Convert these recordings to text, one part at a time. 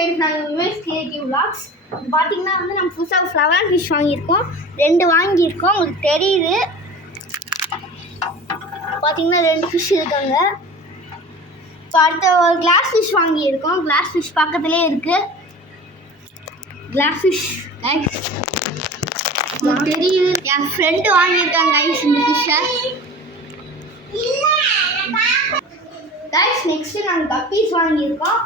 Friends, நாங்கள் விமேஷ் creative vlogs. பார்த்தீங்கன்னா வந்து நம்ம புதுசாக ஃப்ளவர் ஃபிஷ் வாங்கியிருக்கோம். 2 வாங்கியிருக்கோம், உங்களுக்கு தெரியுது. பார்த்தீங்கன்னா 2 ஃபிஷ் இருக்காங்க. இப்போ அடுத்த ஒரு கிளாஸ் ஃபிஷ் வாங்கியிருக்கோம். கிளாஸ் ஃபிஷ் பக்கத்துலேயே இருக்குது. கிளாஸ் ஃபிஷ் உங்களுக்கு தெரியுது. என் ஃப்ரெண்டு வாங்கியிருக்காங்க கைஸ் இந்த ஃபிஷ்ஷை. கைஸ் நெக்ஸ்ட்டு நாங்கள் கப்பீஸ் வாங்கியிருக்கோம்.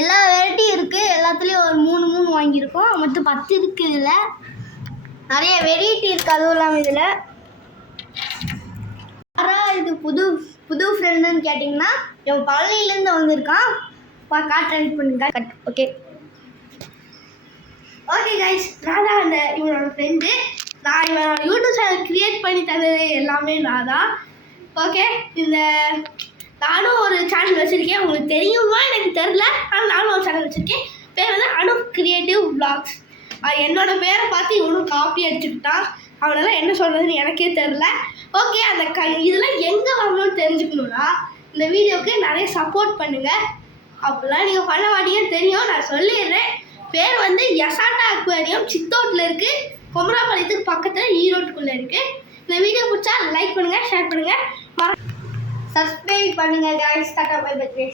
எல்லா வெரைட்டியும் இருக்குது. எல்லாத்துலேயும் ஒரு 3 வாங்கியிருக்கோம். மொத்தம் 10 இருக்குது. இதில் நிறைய வெரைட்டி இருக்குது. அதுவும் இல்லாமல் இதில் யாராவது இது புது ஃப்ரெண்டுன்னு கேட்டிங்கன்னா இவன் பழனியிலேருந்து வந்திருக்கான். காட்டுறேன் பண்ணுங்க. ஓகே கைஸ், நான் தான் இவனோட ஃப்ரெண்டு. நான் இவனோட யூடியூப் சேனல் க்ரியேட் பண்ணி தந்தது எல்லாமே நான் தான். ஓகே, நானும் ஒரு சேனல் வச்சுருக்கேன். உங்களுக்கு தெரியுமா எனக்கு தெரில, ஆனால் நானும் ஒரு சேனல் வச்சுருக்கேன். பேர் வந்து அனு கிரியேட்டிவ் விளாக்ஸ். என்னோடய பேரை பார்த்து இவனும் காப்பி அடிச்சுக்கிட்டான். அவனால் என்ன சொல்கிறதுன்னு எனக்கே தெரில. ஓகே, அந்த இதெல்லாம் எங்கே வாங்கணும்னு தெரிஞ்சுக்கணுன்னா இந்த வீடியோவுக்கு நிறைய சப்போர்ட் பண்ணுங்கள். அப்படிலாம் நீங்கள் பண்ண மாட்டீங்கன்னு தெரியும், நான் சொல்லிடுறேன். பேர் வந்து யசாட்டா அக்வேரியம், சித்தோட்டில் இருக்குது. கொமராபாளையத்துக்கு பக்கத்தில் ஈரோட்டுக்குள்ளே இருக்குது. இந்த வீடியோ பிடிச்சா லைக் பண்ணுங்கள், ஷேர் பண்ணுங்கள், சப்ஸ்கிரைப் பண்ணுங்கள். Guys, tata bye by.